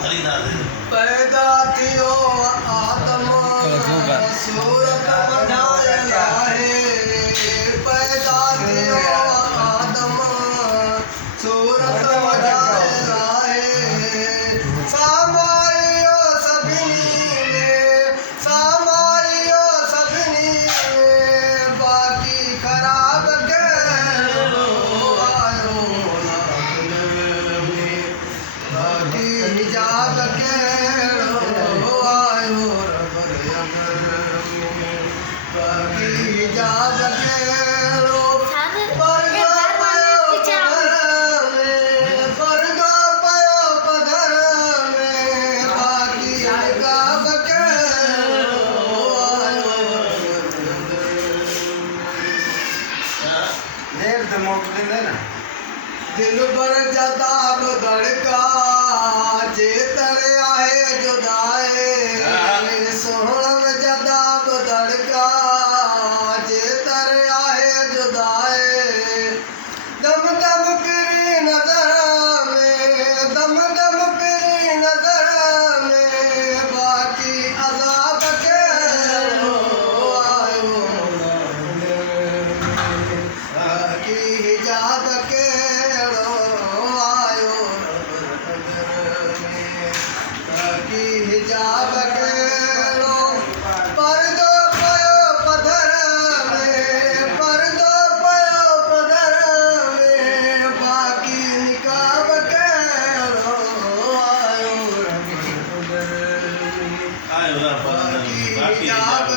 पैदा थियो आदम सूरत बणाए लाहे पैदा थियो आदम सूरत बणाए लाहे सामायो सभिनी में सामायो सभिनी में बाकी खराब कहिड़ो आयो बाकी हिजाब कहिड़ो आयो रबर बाकी हिजाब कहिड़ो परदो पियो पधर में बाकी हिजाब कहिड़ो आयो देर से मोकिलींदे न दिल भर जदाब धड़का जे तरे आहे जुदाए सोहण में जदाब धड़का जे तरे आहे जुदाए दम दम फिरी नजर में दम दम फिरी नजर में बाकी अजाब कहिड़ो आयो बाकी हिजाब कहिड़ो आयो बाकी हिजाब कहिड़ो परदो पियो पधर में परदो पियो पधर में बाकी निकाब कहिड़ो आयो बाकी हिजाब